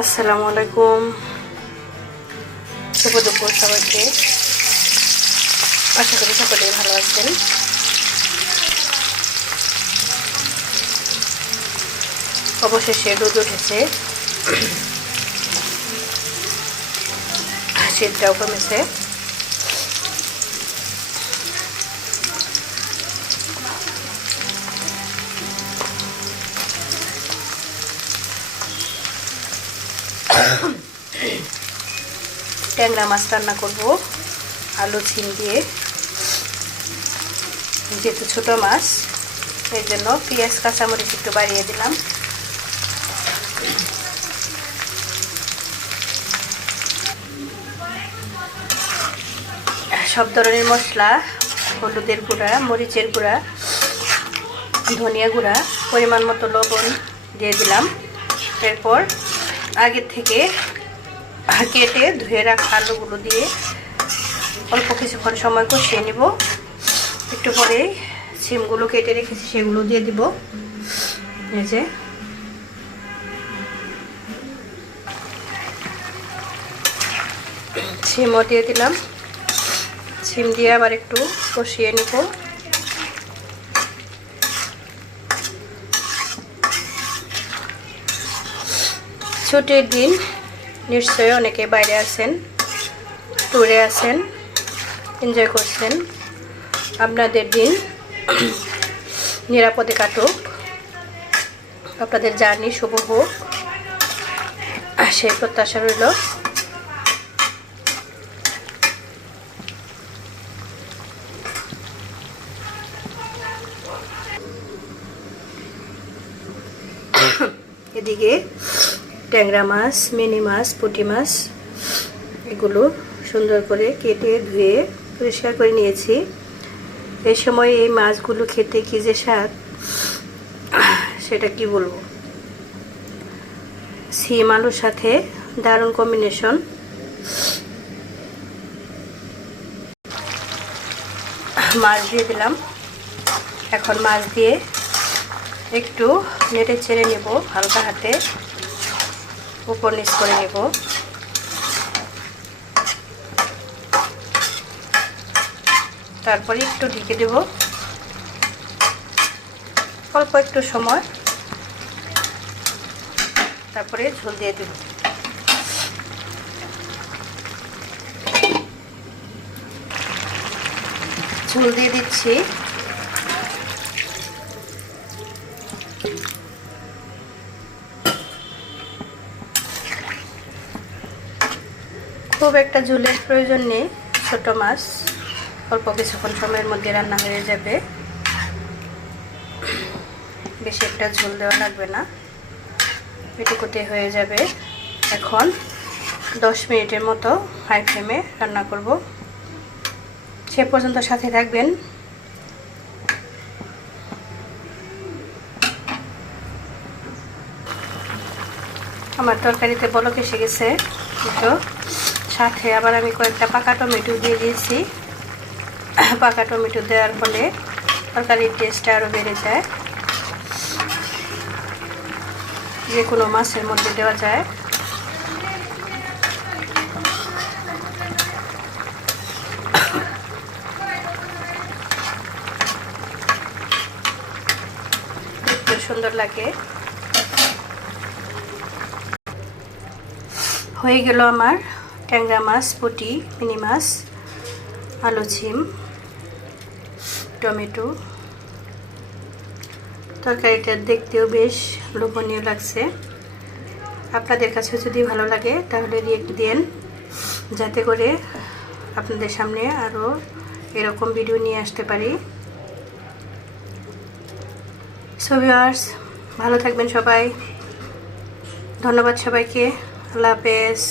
আসসালামু আলাইকুম। শুভ দুপুর সবাইকে। আশা করি সকলেই ভালো আছেন। অবশেষে রোদ উঠেছে, শীতটাও কমেছে। ট্যাংরা মাছ রান্না করব আলু ছিম দিয়ে। যেহেতু ছোটো মাছ, এর জন্য পেঁয়াজ কাঁচামরিচ একটু বাড়িয়ে দিলাম। সব ধরনের মশলা, হলুদের গুঁড়া, মরিচের গুঁড়া, ধনিয়া গুঁড়া, পরিমাণ মতো লবণ দিয়ে দিলাম। এরপর আগে থেকে কেটে ধুয়ে রাখা আলুগুলো দিয়ে অল্প কিছুক্ষণ সময় কষিয়ে নিব। একটু পরে সিমগুলো কেটে রেখেছি সেগুলো দিয়ে দিব। এই যে সিমও দিয়ে দিলাম। সিম দিয়ে আবার একটু কষিয়ে নিব। ছুটির দিন, নিশ্চয়ই অনেকে বাইরে আছেন, ট্যুরে আছেন, এনজয় করছেন। আপনাদের দিন নিরাপদে কাটুক, আপনাদের জার্নি শুভ হোক, সেই প্রত্যাশা রইল। এদিকে ট্যাংরা মাছ, মিনি মাছ, পুঁটি মাছ এগুলো সুন্দর করে কেটে ধুয়ে পরিষ্কার করে নিয়েছি। এই সময় এই মাছগুলো খেতে কি যে স্বাদ, সেটা কি বলবো। সিম আলুর সাথে দারুণ কম্বিনেশন। মাছ দিয়ে দিলাম। এখন মাছ দিয়ে একটু নেড়ে চেড়ে নেব, হালকা হাতে উপর নিচ করে নেব। তারপরে একটু ঢেকে দেব অল্প একটু সময়, তারপরে ঝোল দিয়ে দেব। ঝোল দিয়ে দিচ্ছি। খুব একটা ঝোলের প্রয়োজন নেই, ছোট মাছ, অল্প কিছুক্ষণ সময়ের মধ্যে রান্না হয়ে যাবে। বেশি একটা ঝোল দেওয়া লাগবে না, এটুকুতে হয়ে যাবে। এখন 10 মিনিটের মতো হাই ফ্লেমে রান্না করব। সে পর্যন্ত সাথে থাকবেন। আমার তরকারিতে বলক এসে গেছে, তো সাথে আবার আমি কয়েকটা পাকা টমেটো দিয়ে দিয়েছি। পাকা টমেটো দেওয়ার ফলে তরকারির টেস্টটা আরও বেড়ে যায়। যে কোনো মাছের মধ্যে দেওয়া যায়। দেখতে সুন্দর লাগে। হয়ে গেল আমার ট্যাংরা মাছ, পুঁটি, মিনি মাছ, আলু ছিম, টমেটো। তরকারিটা দেখতেও বেশ লোভনীয় লাগছে। আপনাদের কাছে যদি ভালো লাগে তাহলে রিয়েক্ট দেন, যাতে করে আপনাদের সামনে আরও এরকম ভিডিও নিয়ে আসতে পারি। সো ভিউয়ার্স, ভালো থাকবেন সবাই। ধন্যবাদ সবাইকে। আল্লাহ হাফেজ।